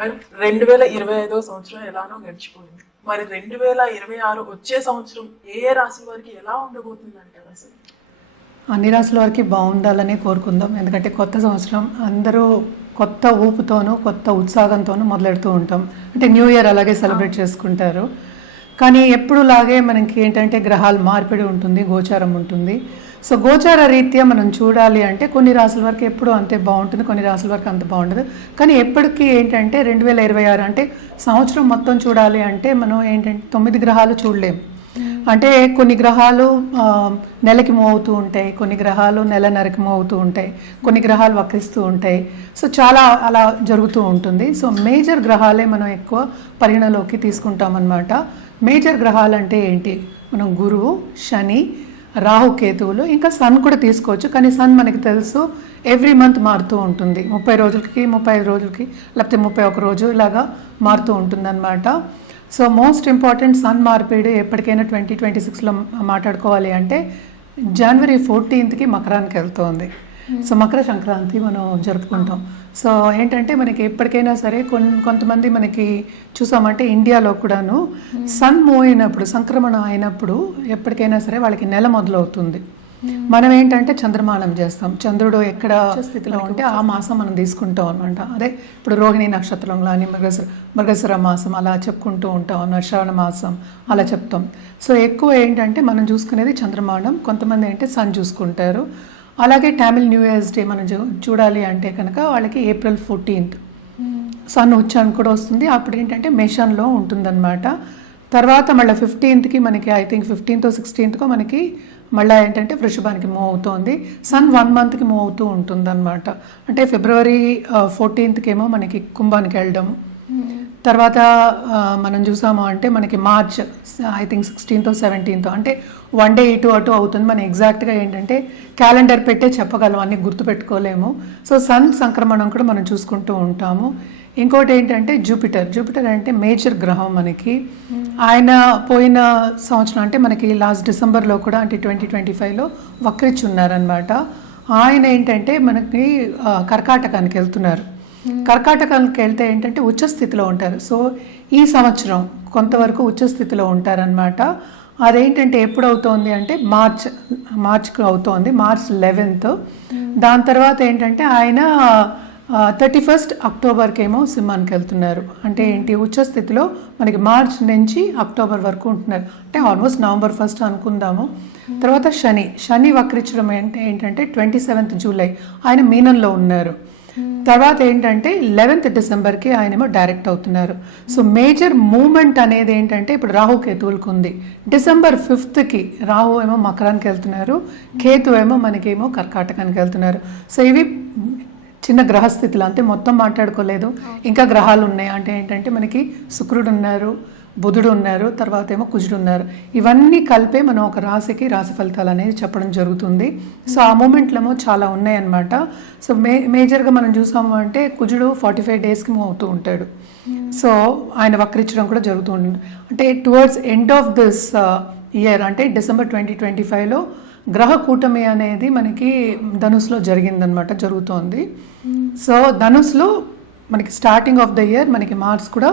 Madam రెండు వేల ఇరవై ఐదో సంవత్సరం ఎలానో గడిచిపోయింది. మరి రెండు వేల ఇరవై ఆరు వచ్చే సంవత్సరం ఏ ఏ రాశి వారికి ఎలా ఉండబోతుంది అంటారు అసలు? అన్ని రాసుల వారికి బాగుండాలని కోరుకుందాం. ఎందుకంటే కొత్త సంవత్సరం అందరూ కొత్త ఊపుతోనూ కొత్త ఉత్సాహంతోనూ మొదలెడుతూ ఉంటాం. అంటే న్యూ ఇయర్ అలాగే సెలబ్రేట్ చేసుకుంటారు. కానీ ఎప్పుడులాగే మనకి ఏంటంటే గ్రహాల మార్పిడి ఉంటుంది గోచారం ఉంటుంది. సో గోచార రీత్యా మనం చూడాలి అంటే కొన్ని రాసుల వరకు ఎప్పుడు అంతే బాగుంటుంది కొన్ని రాసుల వరకు అంత బాగుండదు. కానీ ఎప్పటికీ ఏంటంటే రెండు వేల ఇరవై ఆరు అంటే సంవత్సరం మొత్తం చూడాలి అంటే మనం ఏంటంటే తొమ్మిది గ్రహాలు చూడలేము అంటే కొన్ని గ్రహాలు నెలకి మూవ్ అవుతూ ఉంటాయి కొన్ని గ్రహాలు నెలన్నరకి మూవ్ అవుతూ ఉంటాయి కొన్ని గ్రహాలు వక్రిస్తూ ఉంటాయి. సో చాలా అలా జరుగుతూ ఉంటుంది. సో మేజర్ గ్రహాలే మనం ఎక్కువ పరిగణలోకి తీసుకుంటాం అన్నమాట మేజర్ గ్రహాలు అంటే ఏంటి? మనం గురువు శని రాహు కేతువులు ఇంకా సన్ కూడా తీసుకోవచ్చు కానీ సన్ మనకి తెలుసు ఎవ్రీ మంత్ మారుతూ ఉంటుంది. ముప్పై రోజులకి ముప్పై ఐదు రోజులకి లేకపోతే ముప్పై ఒక రోజు ఇలాగా మారుతూ ఉంటుందన్నమాట. సో మోస్ట్ ఇంపార్టెంట్ సన్ మార్పిడి ఎప్పటికైనా ట్వంటీ ట్వంటీ సిక్స్లో మాట్లాడుకోవాలి అంటే జనవరి ఫోర్టీన్త్కి మకరానికి వెళ్తోంది. సో మకర సంక్రాంతి మనం జరుపుకుంటాం. సో ఏంటంటే మనకి ఎప్పటికైనా సరే కొంతమంది మనకి చూసామంటే ఇండియాలో కూడాను సన్ మూవ్ అయినప్పుడు సంక్రమణం అయినప్పుడు ఎప్పటికైనా సరే వాళ్ళకి నెల మొదలవుతుంది. మనం ఏంటంటే చంద్రమానం చేస్తాం. చంద్రుడు ఎక్కడ స్థితిలో ఉంటే ఆ మాసం మనం తీసుకుంటాం అనమాట అదే ఇప్పుడు రోహిణి నక్షత్రం కానీ మృగశిర మృగశిర మాసం అలా చెప్పుకుంటూ ఉంటాం. అన్నమాట. శ్రవణ మాసం అలా చెప్తాం. సో ఎక్కువ ఏంటంటే మనం చూసుకునేది చంద్రమానం. కొంతమంది ఏంటంటే సన్ చూసుకుంటారు. అలాగే టామిల్ న్యూ ఇయర్స్ డే మనం చూ- చూడాలి అంటే కనుక వాళ్ళకి ఏప్రిల్ ఫోర్టీన్త్ సన్ ఉచ్చాన్ కూడా వస్తుంది. అప్పుడు ఏంటంటే మేషన్లో ఉంటుందన్నమాట. తర్వాత మళ్ళీ ఫిఫ్టీన్త్కి మనకి ఐ థింక్ ఫిఫ్టీన్త్ సిక్స్టీన్త్కో మనకి మళ్ళీ ఏంటంటే వృషభానికి మూవ్ అవుతుంది. సన్ వన్ మంత్కి మూవ్ అవుతూ ఉంటుందన్నమాట. అంటే ఫిబ్రవరి ఫోర్టీన్త్కి ఏమో మనకి కుంభానికి వెళ్ళడం hmm. తర్వాత మనం చూసాము అంటే మనకి March I think sixteenth seventeenth అంటే వన్ డే ఇటు అటు అవుతుంది. మనం ఎగ్జాక్ట్గా ఏంటంటే క్యాలెండర్ పెట్టే చెప్పగలం అన్ని గుర్తుపెట్టుకోలేము. సో సన్ సంక్రమణం కూడా మనం చూసుకుంటూ ఉంటాము. ఇంకోటి ఏంటంటే జూపిటర్. జూపిటర్ అంటే మేజర్ గ్రహం మనకి. ఆయన పోయిన సంవత్సరం అంటే మనకి లాస్ట్ డిసెంబర్లో కూడా అంటే ట్వంటీ ట్వంటీ ఫైవ్లో వక్రిచ్చున్నారనమాట ఆయన ఏంటంటే మనకి కర్కాటకానికి వెళ్తున్నారు. కర్కాటకానికి వెళ్తే ఏంటంటే ఉచ్చ స్థితిలో ఉంటారు. సో ఈ సంవత్సరం కొంతవరకు ఉచ్చ స్థితిలో ఉంటారనమాట అదేంటంటే ఎప్పుడు అవుతోంది అంటే మార్చ్ మార్చ్కి అవుతోంది. March eleventh. దాని తర్వాత ఏంటంటే ఆయన థర్టీ ఫస్ట్ అక్టోబర్కి ఏమో సింహానికి వెళ్తున్నారు. అంటే ఏంటి? ఉచ్చ స్థితిలో మనకి మార్చ్ నుంచి అక్టోబర్ వరకు ఉంటున్నారు. అంటే ఆల్మోస్ట్ నవంబర్ ఫస్ట్ అనుకుందాము. తర్వాత శని. శని వక్రించడం ఏంటి? ఏంటంటే ట్వంటీ సెవెంత్ జూలై. ఆయన మీనంలో ఉన్నారు. తర్వాత ఏంటంటే లెవెన్త్ డిసెంబర్కి ఆయనేమో డైరెక్ట్ అవుతున్నారు. సో మేజర్ మూమెంట్ అనేది ఏంటంటే ఇప్పుడు రాహు కేతువులకు ఉంది. డిసెంబర్ ఫిఫ్త్కి రాహు ఏమో మకరానికి వెళ్తున్నారు. కేతు ఏమో మనకేమో కర్కాటకానికి వెళ్తున్నారు. సో ఇవి చిన్న గ్రహస్థితులు అంతే మొత్తం మాట్లాడుకోలేదు. ఇంకా గ్రహాలు ఉన్నాయి అంటే ఏంటంటే మనకి శుక్రుడు ఉన్నారు. బుధుడు ఉన్నారు తర్వాత ఏమో కుజుడు ఉన్నారు. ఇవన్నీ కలిపే మనం ఒక రాశికి రాశి ఫలితాలు అనేది చెప్పడం జరుగుతుంది. సో ఆ మూమెంట్లమో చాలా ఉన్నాయన్నమాట. సో మే మేజర్గా మనం చూసాము అంటే కుజుడు ఫార్టీ ఫైవ్ డేస్కి మూవ్ అవుతూ ఉంటాడు. సో ఆయన వక్రించడం కూడా జరుగుతూ ఉంటుంది అంటే towards end of this year అంటే డిసెంబర్ ట్వంటీ ట్వంటీ ఫైవ్లో గ్రహ కూటమి అనేది మనకి ధనుసులో జరిగిందనమాట జరుగుతోంది. సో ధనుసులో మనకి స్టార్టింగ్ ఆఫ్ ద ఇయర్ మనకి మార్క్స్ కూడా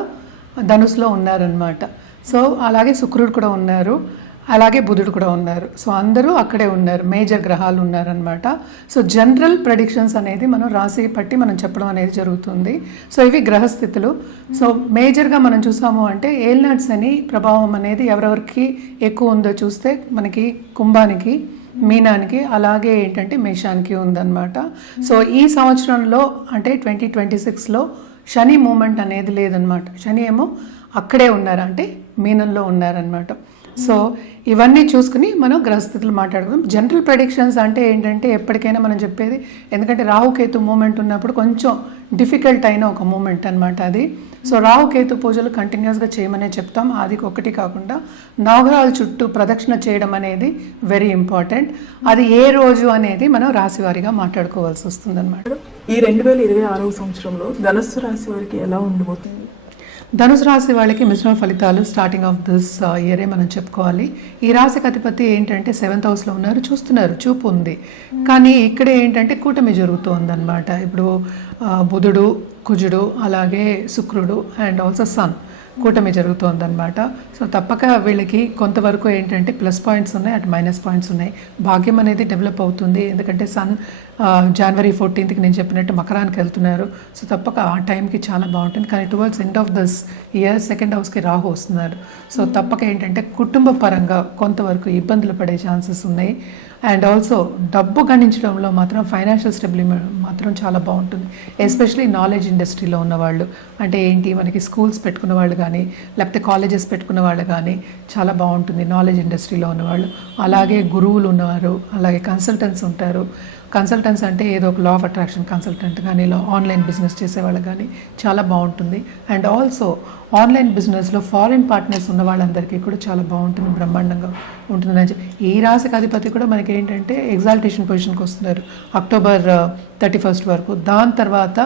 ధనుసులో ఉన్నారనమాట సో అలాగే శుక్రుడు కూడా ఉన్నారు. అలాగే బుధుడు కూడా ఉన్నారు. సో అందరూ అక్కడే ఉన్నారు. మేజర్ గ్రహాలు ఉన్నారనమాట సో జనరల్ ప్రెడిక్షన్స్ అనేది మనం రాసి పట్టి మనం చెప్పడం అనేది జరుగుతుంది. సో ఇవి గ్రహస్థితులు. సో మేజర్గా మనం చూసాము అంటే ఏల్నట్స్ అని ప్రభావం అనేది ఎవరెవరికి ఎక్కువ ఉందో చూస్తే మనకి కుంభానికి మీనానికి అలాగే ఏంటంటే మేషానికి ఉందన్నమాట. సో ఈ సంవత్సరంలో అంటే ట్వంటీ ట్వంటీ సిక్స్లో శని మూమెంట్ అనేది లేదనమాట శని ఏమో అక్కడే ఉన్నారు అంటే మీనంలో ఉన్నారనమాట సో ఇవన్నీ చూసుకుని మనం గ్రహస్థితులు మాట్లాడుకుందాం. జనరల్ ప్రెడిక్షన్స్ అంటే ఏంటంటే ఎప్పటికైనా మనం చెప్పేది ఎందుకంటే రాహుకేతు మూమెంట్ ఉన్నప్పుడు కొంచెం డిఫికల్ట్ అయిన ఒక మూమెంట్ అనమాట అది. సో రాహుకేతు పూజలు కంటిన్యూస్గా చేయమనే చెప్తాం. అది ఒకటి కాకుండా నవగ్రహాల చుట్టూ ప్రదక్షిణ చేయడం అనేది వెరీ ఇంపార్టెంట్ అది ఏ రోజు అనేది మనం రాశివారిగా మాట్లాడుకోవాల్సి వస్తుంది ఈ రెండు వేల ఇరవై ఆరవ సంవత్సరంలో ధనస్సు రాశి వారికి ఎలా ఉండబోతుంది ధనుసు రాశి వాళ్ళకి మిశ్రమ ఫలితాలు స్టార్టింగ్ ఆఫ్ దిస్ ఇయరే మనం చెప్పుకోవాలి. ఈ రాశికి అధిపతి ఏంటంటే సెవెంత్ హౌస్లో ఉన్నారు చూస్తున్నారు చూపు ఉంది. కానీ ఇక్కడ ఏంటంటే కూటమి జరుగుతుందన్నమాట. ఇప్పుడు uh, బుధుడు కుజుడు అలాగే శుక్రుడు అండ్ ఆల్సో సన్ కూటమి జరుగుతోందనమాట సో తప్పక వీళ్ళకి కొంతవరకు ఏంటంటే ప్లస్ పాయింట్స్ ఉన్నాయి అటు మైనస్ పాయింట్స్ ఉన్నాయి. భాగ్యం అనేది డెవలప్ అవుతుంది. ఎందుకంటే సన్ జనవరి ఫోర్టీన్త్కి నేను చెప్పినట్టు మకరానికి వెళ్తున్నారు. సో తప్పక ఆ టైంకి చాలా బాగుంటుంది. కానీ towards end of this year second హౌస్కి రాహు వస్తున్నారు. సో తప్పక ఏంటంటే కుటుంబ పరంగా కొంతవరకు ఇబ్బందులు పడే ఛాన్సెస్ ఉన్నాయి. అండ్ ఆల్సో డబ్బు గణించడంలో మాత్రం ఫైనాన్షియల్ స్టెబిలిటీ మాత్రం చాలా బాగుంటుంది. ఎస్పెషలీ నాలెడ్జ్ ఇండస్ట్రీలో ఉన్నవాళ్ళు అంటే ఏంటి మనకి స్కూల్స్ పెట్టుకున్న వాళ్ళు కానీ లేకపోతే కాలేజెస్ పెట్టుకున్న వాళ్ళు కానీ చాలా బాగుంటుంది నాలెడ్జ్ ఇండస్ట్రీలో ఉన్నవాళ్ళు. అలాగే గురువులు ఉన్నవారు అలాగే కన్సల్టెంట్స్ ఉంటారు. కన్సల్టెంట్స్ అంటే ఏదో ఒక లా ఆఫ్ అట్రాక్షన్ కన్సల్టెంట్ కానీ ఇలా ఆన్లైన్ బిజినెస్ చేసేవాళ్ళకి కానీ చాలా బాగుంటుంది. అండ్ ఆల్సో ఆన్లైన్ బిజినెస్లో ఫారిన్ పార్ట్నర్స్ ఉన్న వాళ్ళందరికీ కూడా చాలా బాగుంటుంది బ్రహ్మాండంగా ఉంటుందని అని చెప్పి. ఈ రాశికి అధిపతి కూడా మనకి ఏంటంటే ఎగ్జాల్టేషన్ పొజిషన్కి వస్తున్నారు. అక్టోబర్ థర్టీ ఫస్ట్ వరకు. దాని తర్వాత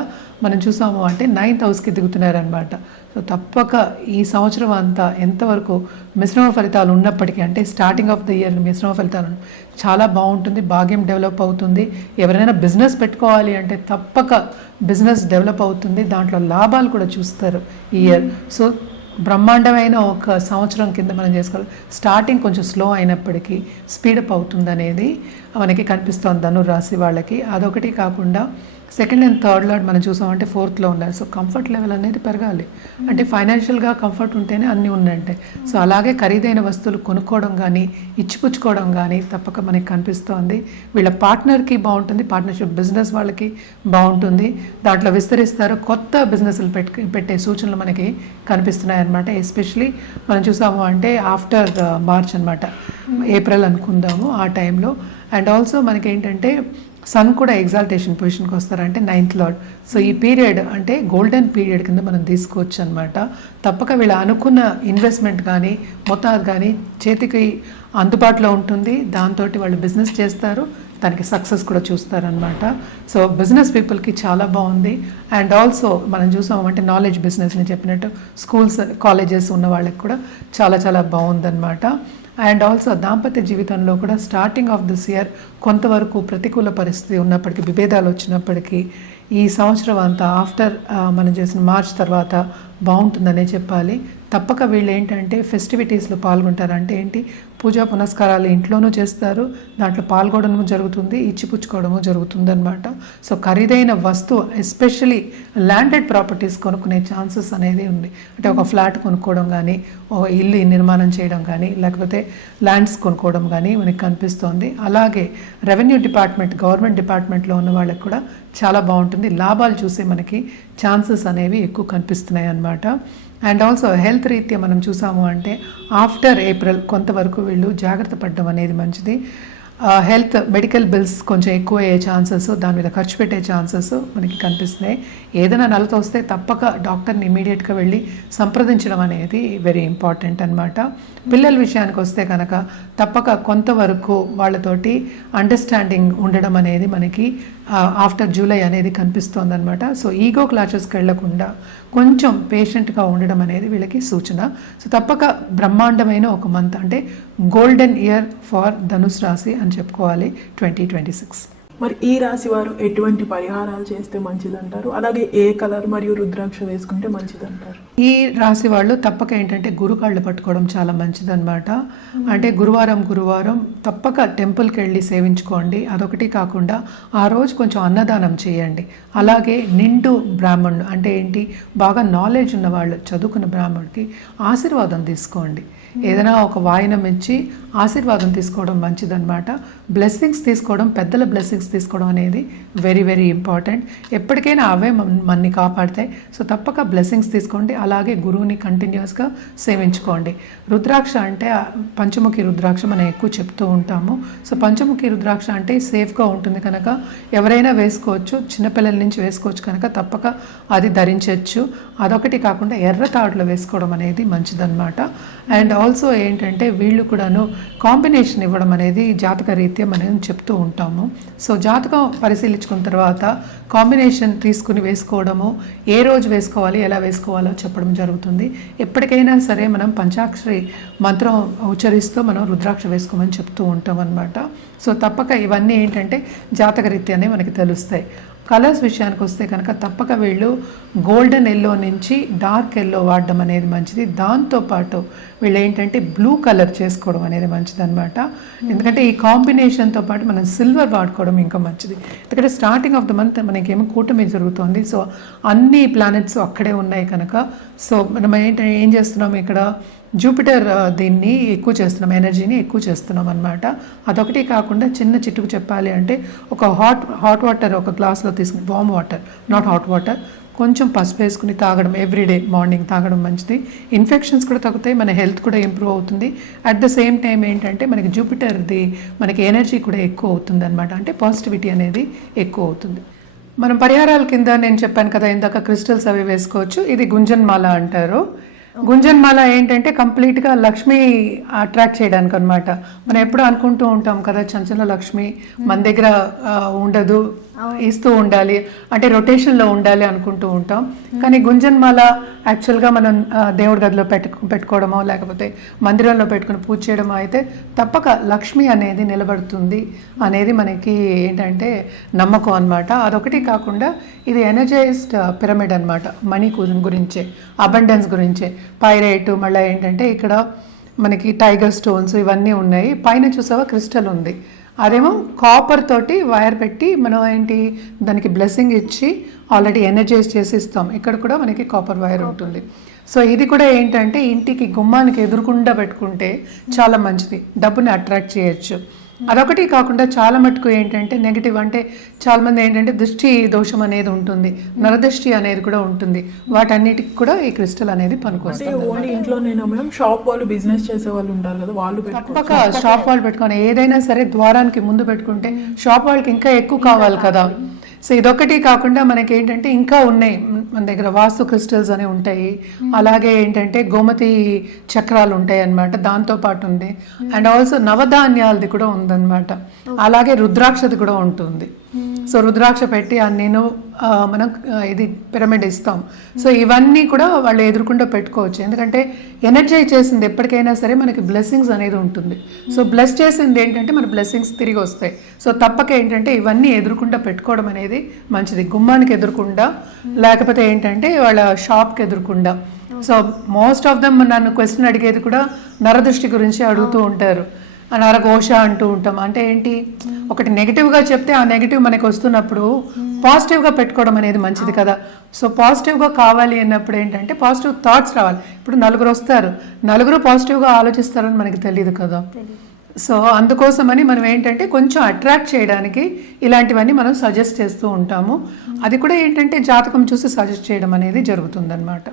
మనం చూసాము అంటే నైన్త్ హౌస్కి దిగుతున్నారనమాట సో తప్పక ఈ సంవత్సరం అంతా ఎంతవరకు మిశ్రమ ఫలితాలు ఉన్నప్పటికీ అంటే స్టార్టింగ్ ఆఫ్ ద ఇయర్ మిశ్రమ ఫలితాలు చాలా బాగుంటుంది భాగ్యం డెవలప్ అవుతుంది. ఎవరైనా బిజినెస్ పెట్టుకోవాలి అంటే తప్పక బిజినెస్ డెవలప్ అవుతుంది దాంట్లో లాభాలు కూడా చూస్తారు ఈ ఇయర్ సో బ్రహ్మాండమైన ఒక సంవత్సరం కింద మనం చేసుకోవాలి. స్టార్టింగ్ కొంచెం స్లో అయినప్పటికీ స్పీడప్ అవుతుంది అనేది మనకి కనిపిస్తోంది ధనుర్ రాశి వాళ్ళకి. అదొకటి కాకుండా సెకండ్ అండ్ థర్డ్ లాట్ మనం చూసామంటే ఫోర్త్లో ఉన్నారు. సో కంఫర్ట్ లెవెల్ అనేది పెరగాలి. అంటే ఫైనాన్షియల్గా కంఫర్ట్ ఉంటేనే అన్నీ ఉన్నట్టే సో అలాగే ఖరీదైన వస్తువులు కొనుక్కోవడం కానీ ఇచ్చిపుచ్చుకోవడం కానీ తప్పక మనకి కనిపిస్తోంది. వీళ్ళ పార్ట్నర్కి బాగుంటుంది పార్ట్నర్షిప్ బిజినెస్ వాళ్ళకి బాగుంటుంది. దాంట్లో విస్తరిస్తారు. కొత్త బిజినెస్లు పెట్టు పెట్టే సూచనలు మనకి కనిపిస్తున్నాయి అనమాట ఎస్పెషలీ మనం చూసాము అంటే ఆఫ్టర్ మార్చ్ అనమాట ఏప్రిల్ అనుకుందాము ఆ టైంలో అండ్ ఆల్సో మనకి ఏంటంటే సన్ కూడా ఎగ్జాల్టేషన్ పొజిషన్కి వస్తారంటే నైన్త్ లార్డ్ సో ఈ పీరియడ్ అంటే గోల్డెన్ పీరియడ్ కింద మనం తీసుకోవచ్చు అనమాట తప్పక వీళ్ళు అనుకున్న ఇన్వెస్ట్మెంట్ కానీ మొత్తం కానీ చేతికి అందుబాటులో ఉంటుంది. దాంతో వాళ్ళు బిజినెస్ చేస్తారు. దానికి సక్సెస్ కూడా చూస్తారనమాట సో బిజినెస్ పీపుల్కి చాలా బాగుంది. అండ్ ఆల్సో మనం చూసామంటే నాలెడ్జ్ బిజినెస్ నేను చెప్పినట్టు స్కూల్స్ కాలేజెస్ ఉన్న వాళ్ళకి కూడా చాలా చాలా బాగుందన్నమాట. అండ్ ఆల్సో దాంపత్య జీవితంలో కూడా స్టార్టింగ్ ఆఫ్ దిస్ ఇయర్ కొంతవరకు ప్రతికూల పరిస్థితి ఉన్నప్పటికీ విభేదాలు వచ్చినప్పటికీ ఈ సంవత్సరం అంతా ఆఫ్టర్ మనం చేసిన మార్చ్ తర్వాత బాగుంటుందనే చెప్పాలి. తప్పక వీళ్ళు ఏంటంటే ఫెస్టివిటీస్లో పాల్గొంటారు అంటే ఏంటి? పూజా పునస్కారాలు ఇంట్లోనూ చేస్తారు. దాంట్లో పాల్గొనడము జరుగుతుంది ఇచ్చిపుచ్చుకోవడము జరుగుతుంది అనమాట సో ఖరీదైన వస్తువు ఎస్పెషలీ ల్యాండెడ్ ప్రాపర్టీస్ కొనుక్కునే ఛాన్సెస్ అనేది ఉంది. అంటే ఒక ఫ్లాట్ కొనుక్కోవడం కానీ ఒక ఇల్లు నిర్మాణం చేయడం కానీ లేకపోతే ల్యాండ్స్ కొనుక్కోవడం కానీ మనకి కనిపిస్తోంది. అలాగే రెవెన్యూ డిపార్ట్మెంట్ గవర్నమెంట్ డిపార్ట్మెంట్లో ఉన్న వాళ్ళకి కూడా చాలా బాగుంటుంది. లాభాలు చూసే మనకి ఛాన్సెస్ అనేవి ఎక్కువ కనిపిస్తున్నాయి అన్నమాట అండ్ ఆల్సో హెల్త్ రీత్యా మనం చూసాము అంటే ఆఫ్టర్ ఏప్రిల్ కొంతవరకు వీళ్ళు జాగ్రత్త పడడం అనేది మంచిది. హెల్త్ మెడికల్ బిల్స్ కొంచెం ఎక్కువ అయ్యే ఛాన్సెస్ దాని మీద ఖర్చు పెట్టే ఛాన్సెస్ మనకి కనిపిస్తున్నాయి. ఏదైనా నలత వస్తే తప్పక డాక్టర్ని ఇమీడియట్గా వెళ్ళి సంప్రదించడం అనేది వెరీ ఇంపార్టెంట్ అనమాట పిల్లల విషయానికి వస్తే కనుక తప్పక కొంతవరకు వాళ్ళతోటి అండర్స్టాండింగ్ ఉండడం అనేది మనకి uh, ఆఫ్టర్ జూలై అనేది కనిపిస్తోందనమాట సో ఈగో క్లాషెస్కి వెళ్ళకుండా కొంచెం పేషెంట్గా ఉండడం అనేది వీళ్ళకి సూచన. సో తప్పక బ్రహ్మాండమైన ఒక మంత్ అంటే గోల్డెన్ ఇయర్ ఫార్ ధనుసు రాశి అని చెప్పుకోవాలి ట్వంటీ ట్వంటీ సిక్స్. మరి ఈ రాశి వారు ఎటువంటి పరిహారాలు చేస్తే మంచిదంటారు? అలాగే ఏ కలర్ మరియు రుద్రాక్ష వేసుకుంటే మంచిదంటారు? ఈ రాశి వాళ్ళు తప్పక ఏంటంటే గురుకాళ్ళు పట్టుకోవడం చాలా మంచిదన్నమాట. అంటే గురువారం గురువారం తప్పక టెంపుల్కి వెళ్ళి సేవించుకోండి. అదొకటి కాకుండా ఆ రోజు కొంచెం అన్నదానం చేయండి. అలాగే నిండు బ్రాహ్మణుడు అంటే ఏంటి? బాగా నాలెడ్జ్ ఉన్న వాళ్ళు చదువుకున్న బ్రాహ్మణుడికి ఆశీర్వాదం తీసుకోండి. ఏదైనా ఒక వాయినం ఇచ్చి ఆశీర్వాదం తీసుకోవడం మంచిదన్నమాట. బ్లెస్సింగ్స్ తీసుకోవడం పెద్దల బ్లెస్సింగ్స్ తీసుకోవడం అనేది వెరీ వెరీ ఇంపార్టెంట్ ఎప్పటికైనా అవే మనని కాపాడతాయి. సో తప్పక బ్లెస్సింగ్స్ తీసుకోండి. అలాగే గురువుని కంటిన్యూస్గా సేవించుకోండి. రుద్రాక్ష అంటే పంచముఖి రుద్రాక్ష మనం ఎక్కువ చెప్తూ ఉంటాము. సో పంచముఖి రుద్రాక్ష అంటే సేఫ్గా ఉంటుంది కనుక ఎవరైనా వేసుకోవచ్చు చిన్నపిల్లల నుంచి వేసుకోవచ్చు కనుక తప్పక అది ధరించవచ్చు అదొకటి కాకుండా ఎర్ర తాడులో వేసుకోవడం అనేది మంచిదన్నమాట. అండ్ ఆల్సో ఏంటంటే వీళ్ళు కూడాను కాంబినేషన్ ఇవ్వడం అనేది జాతక రీత్యా మనం చెప్తూ ఉంటాము. సో జాతకం పరిశీలించుకున్న తర్వాత కాంబినేషన్ తీసుకుని వేసుకోవడము ఏ రోజు వేసుకోవాలి ఎలా వేసుకోవాలో చెప్పడం జరుగుతుంది. ఎప్పటికైనా సరే మనం పంచాక్షరి మంత్రం ఉచ్చరిస్తూ మనం రుద్రాక్ష వేసుకోమని చెప్తూ ఉంటాం అనమాట సో తప్పక ఇవన్నీ ఏంటంటే జాతక రీత్యానే మనకి తెలుస్తాయి. కలర్స్ విషయానికి వస్తే కనుక తప్పక వీళ్ళు. గోల్డెన్ ఎల్లో నుంచి డార్క్ ఎల్లో వాడడం అనేది మంచిది. దాంతోపాటు వీళ్ళు ఏంటంటే బ్లూ కలర్ చేసుకోవడం అనేది మంచిది అనమాట ఎందుకంటే ఈ కాంబినేషన్తో పాటు మనం సిల్వర్ వాడుకోవడం ఇంకా మంచిది. ఎందుకంటే స్టార్టింగ్ ఆఫ్ ద మంత్ మనకేమో కూటమి జరుగుతుంది. సో అన్ని ప్లానెట్స్ అక్కడే ఉన్నాయి కనుక. సో మనం ఏంటంటే ఏం చేస్తున్నాం ఇక్కడ? జూపిటర్ uh, దీన్ని ఎక్కువ చేస్తున్నాం ఎనర్జీని ఎక్కువ చేస్తున్నాం అనమాట అదొకటి కాకుండా చిన్న చిట్టుకు చెప్పాలి అంటే ఒక హాట్ హాట్ వాటర్ ఒక గ్లాస్లో తీసుకుని warm water not hot water కొంచెం పసుపు వేసుకుని తాగడం ఎవ్రీడే మార్నింగ్ తాగడం మంచిది. ఇన్ఫెక్షన్స్ కూడా తగ్గుతాయి మన హెల్త్ కూడా ఇంప్రూవ్ అవుతుంది. అట్ ద సేమ్ టైం ఏంటంటే మనకి జూపిటర్ది మనకి ఎనర్జీ కూడా ఎక్కువ అవుతుంది అనమాట అంటే పాజిటివిటీ అనేది ఎక్కువ అవుతుంది. మనం పరిహారాల కింద నేను చెప్పాను కదా ఇందాక క్రిస్టల్స్ అవి వేసుకోవచ్చు. ఇది గుంజన్ మాల అంటారు. గుంజన్ మాల ఏంటంటే కంప్లీట్గా లక్ష్మి అట్రాక్ట్ చేయడానికి అనమాట మనం ఎప్పుడు అనుకుంటూ ఉంటాం కదా చంచల లక్ష్మి మన దగ్గర ఆ, ఉండదు. ఇస్తూ ఉండాలి. అంటే రొటేషన్లో ఉండాలి అనుకుంటూ ఉంటాం. కానీ గుంజన్మాల యాక్చువల్గా మనం దేవుడి గదిలో పెట్టు పెట్టుకోవడమో లేకపోతే మందిరంలో పెట్టుకుని పూజ చేయడమో అయితే తప్పక లక్ష్మి అనేది నిలబడుతుంది అనేది మనకి ఏంటంటే నమ్మకం అన్నమాట. అదొకటి కాకుండా ఇది ఎనర్జైజ్డ్ పిరమిడ్ అనమాట మనీ గురించే అబండెన్స్ గురించే. పైరైట్ మళ్ళీ ఏంటంటే ఇక్కడ మనకి టైగర్ స్టోన్స్ ఇవన్నీ ఉన్నాయి. పైన చూసావా క్రిస్టల్ ఉంది. అదేమో కాపర్ తోటి వైర్ పెట్టి మనం ఏంటి దానికి బ్లెస్సింగ్ ఇచ్చి ఆల్రెడీ ఎనర్జైజ్ చేసి ఇస్తాం ఇక్కడ కూడా మనకి కాపర్ వైర్ ఉంటుంది. సో ఇది కూడా ఏంటంటే ఇంటికి గుమ్మానికి ఎదురుకుండా పెట్టుకుంటే చాలా మంచిది. డబ్బుని అట్రాక్ట్ చేయొచ్చు. అదొకటి కాకుండా చాలా మటుకు ఏంటంటే నెగిటివ్ అంటే చాలా మంది ఏంటంటే దృష్టి దోషం అనేది ఉంటుంది. నరదృష్టి అనేది కూడా ఉంటుంది. వాటన్నిటికి కూడా ఈ క్రిస్టల్ అనేది పనికొస్తుంది. ఓన్లీ ఇంట్లో నేను షాప్ వాళ్ళు బిజినెస్ చేసే వాళ్ళు ఉంటారు కదా వాళ్ళు తప్పక షాప్ వాళ్ళు పెట్టుకొని ఏదైనా సరే ద్వారానికి ముందు పెట్టుకుంటే షాప్ వాళ్ళకి ఇంకా ఎక్కువ కావాలి కదా. సో ఇదొకటి కాకుండా మనకి ఏంటంటే ఇంకా ఉన్నాయి. మన దగ్గర వాస్తు క్రిస్టల్స్ అనేవి ఉంటాయి. అలాగే ఏంటంటే గోమతి చక్రాలు ఉంటాయి అన్నమాట. దాంతో పాటు ఉంది. అండ్ ఆల్సో నవధాన్యాలది కూడా ఉందన్నమాట. అలాగే రుద్రాక్షది కూడా ఉంటుంది. సో రుద్రాక్ష పెట్టి ఆ నేను మనం ఇది పిరమిడ్ ఇస్తాం. సో ఇవన్నీ కూడా వాళ్ళు ఎదుర్కొంటూ పెట్టుకోవచ్చు. ఎందుకంటే ఎనర్జై చేసింది ఎప్పటికైనా సరే మనకి బ్లెస్సింగ్స్ అనేది ఉంటుంది. సో బ్లెస్ చేసింది ఏంటంటే మన బ్లెస్సింగ్స్ తిరిగి వస్తాయి. సో తప్పక ఏంటంటే ఇవన్నీ ఎదుర్కొంటూ పెట్టుకోవడం అనేది మంచిది. గుమ్మానికి ఎదురుకుండా లేకపోతే ఏంటంటే వాళ్ళ షాప్కి ఎదురుకుండా. సో మోస్ట్ ఆఫ్ దమ్ నన్ను క్వశ్చన్ అడిగేది కూడా నరదృష్టి గురించి అడుగుతూ ఉంటారు. నరఘోష అంటూ ఉంటాం. అంటే ఏంటి? ఒకటి నెగిటివ్గా చెప్తే ఆ నెగిటివ్ మనకి వస్తున్నప్పుడు పాజిటివ్గా పెట్టుకోవడం అనేది మంచిది కదా. సో పాజిటివ్గా కావాలి అన్నప్పుడు ఏంటంటే పాజిటివ్ థాట్స్ రావాలి. ఇప్పుడు నలుగురు వస్తారు. నలుగురు పాజిటివ్గా ఆలోచిస్తారని మనకి తెలియదు కదా. సో అందుకోసమని మనం ఏంటంటే కొంచెం అట్రాక్ట్ చేయడానికి ఇలాంటివన్నీ మనం సజెస్ట్ చేస్తూ ఉంటాము. అది కూడా ఏంటంటే జాతకం చూసి సజెస్ట్ చేయడం అనేది జరుగుతుందన్నమాట.